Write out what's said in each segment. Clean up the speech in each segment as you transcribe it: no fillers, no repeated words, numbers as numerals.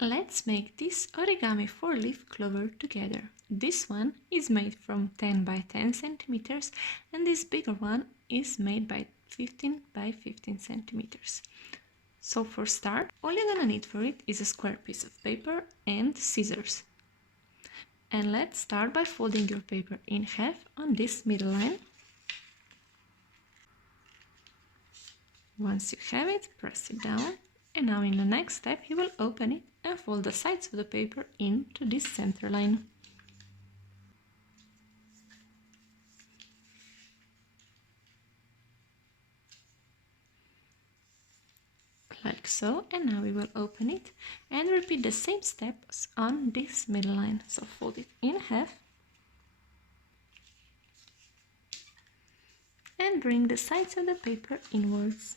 Let's make this origami 4-leaf clover together. This one is made from 10 by 10 centimeters and this bigger one is made by 15 by 15 centimeters. So for start, all you're gonna need for it is a square piece of paper and scissors. And let's start by folding your paper in half on this middle line. Once you have it, press it down, and now in the next step you will open it and fold the sides of the paper into this center line. Like so, and now we will open it and repeat the same steps on this middle line. So fold it in half and bring the sides of the paper inwards.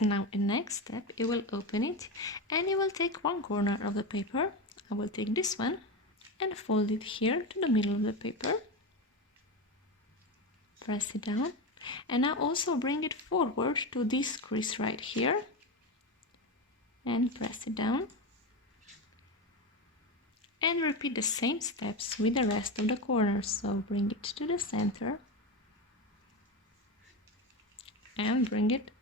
Now in next step you will open it and you will take one corner of the paper. I will take this one and fold it here to the middle of the paper. Press it down and now also bring it forward to this crease right here and press it down. And repeat the same steps with the rest of the corners. So bring it to the center and bring it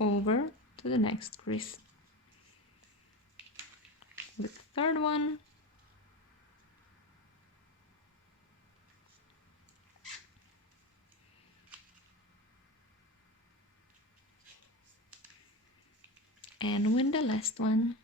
over to the next crease. With the third one. And with the last one.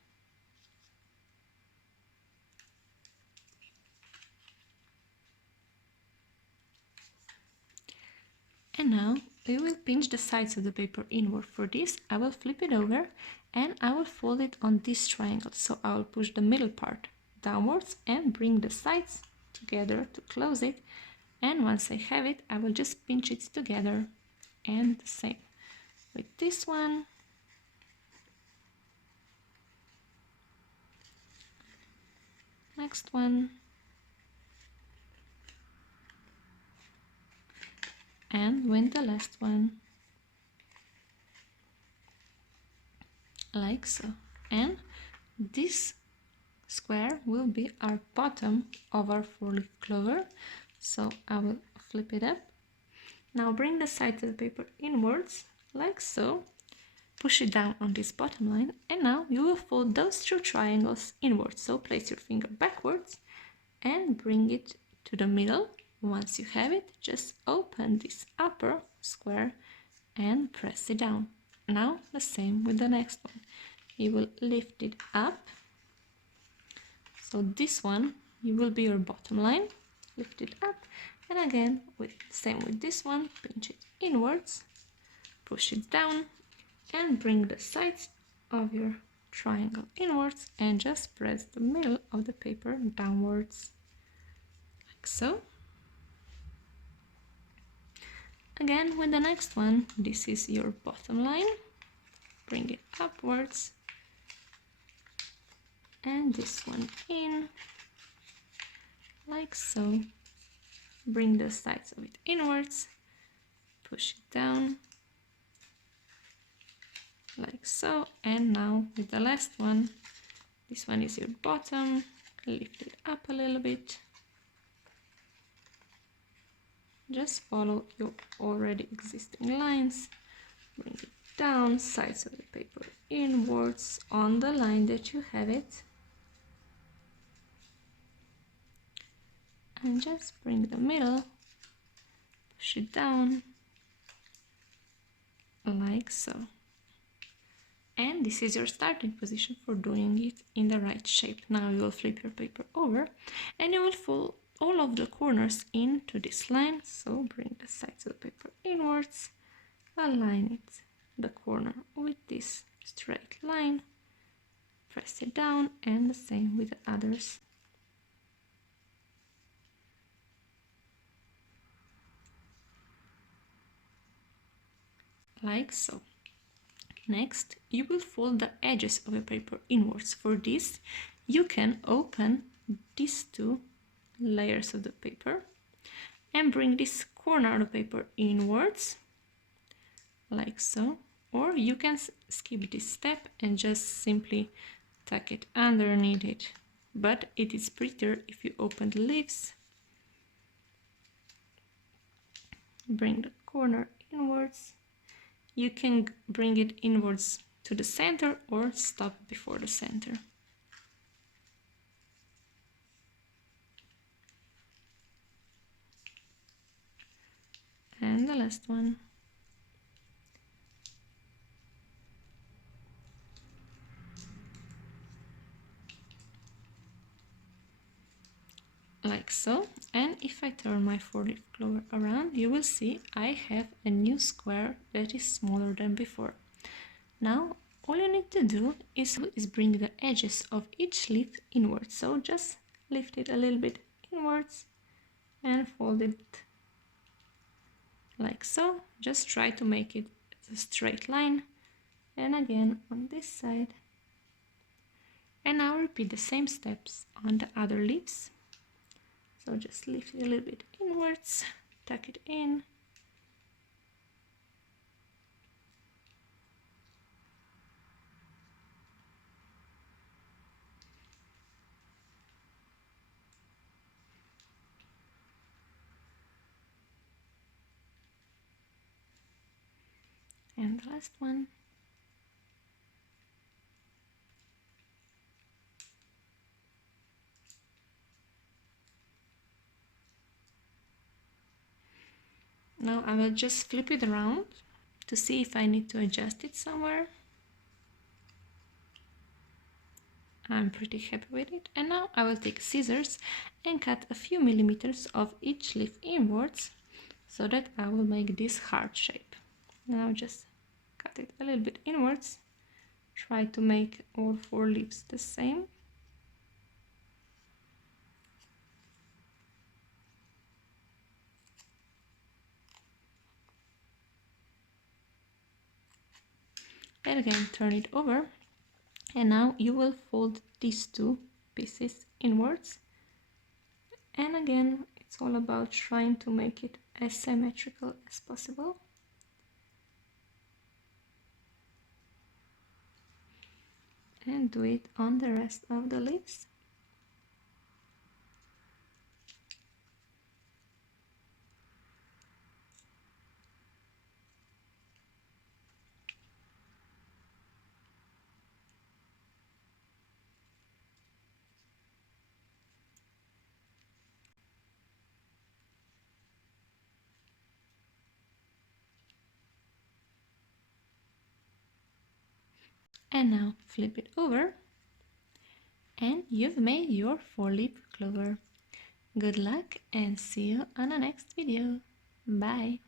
And now we will pinch the sides of the paper inward. For this I will flip it over and I will fold it on this triangle. So I will push the middle part downwards and bring the sides together to close it. And once I have it, I will just pinch it together. And the same with this one. Next one. And with the last one, like so. And this square will be our bottom of our 4-leaf clover. So I will flip it up. Now bring the sides of the paper inwards, like so. Push it down on this bottom line, and now you will fold those two triangles inwards. So place your finger backwards and bring it to the middle. Once you have it, just open this upper square and press it down. Now the same with the next one. You will lift it up. So this one, you will be your bottom line. Lift it up, and again, same with this one. Pinch it inwards, push it down, and bring the sides of your triangle inwards, and just press the middle of the paper downwards, like so. Again with the next one, this is your bottom line, bring it upwards, and this one in, like so. Bring the sides of it inwards, push it down, like so. And now with the last one, this one is your bottom, lift it up a little bit. Just follow your already existing lines, bring it down, sides of the paper inwards on the line that you have it, and just bring the middle, push it down, like so. And this is your starting position for doing it in the right shape. Now you will flip your paper over and you will fold all of the corners into this line. So bring the sides of the paper inwards, align it, the corner with this straight line, press it down, and the same with the others. Like so. Next, you will fold the edges of your paper inwards. For this, you can open these two layers of the paper and bring this corner of the paper inwards, like so. Or you can skip this step and just simply tuck it underneath it. But it is prettier if you open the leaves. Bring the corner inwards. You can bring it inwards to the center or stop before the center. And the last one. Like so. And if I turn my 4-leaf clover around, you will see I have a new square that is smaller than before. Now all you need to do is bring the edges of each leaf inwards. So just lift it a little bit inwards and fold it like so. Just try to make it a straight line, and again on this side. And now repeat the same steps on the other leaves. So just lift it a little bit inwards, tuck it in, and the last one. Now I will just flip it around to see if I need to adjust it somewhere. I'm pretty happy with it. And now I will take scissors and cut a few millimeters of each leaf inwards so that I will make this heart shape. Now just cut it a little bit inwards. Try to make all 4 leaves the same. And again turn it over, and now you will fold these 2 pieces inwards. And again, it's all about trying to make it as symmetrical as possible. And do it on the rest of the leaves. And now flip it over, and you've made your 4-leaf clover. Good luck and see you on the next video. Bye!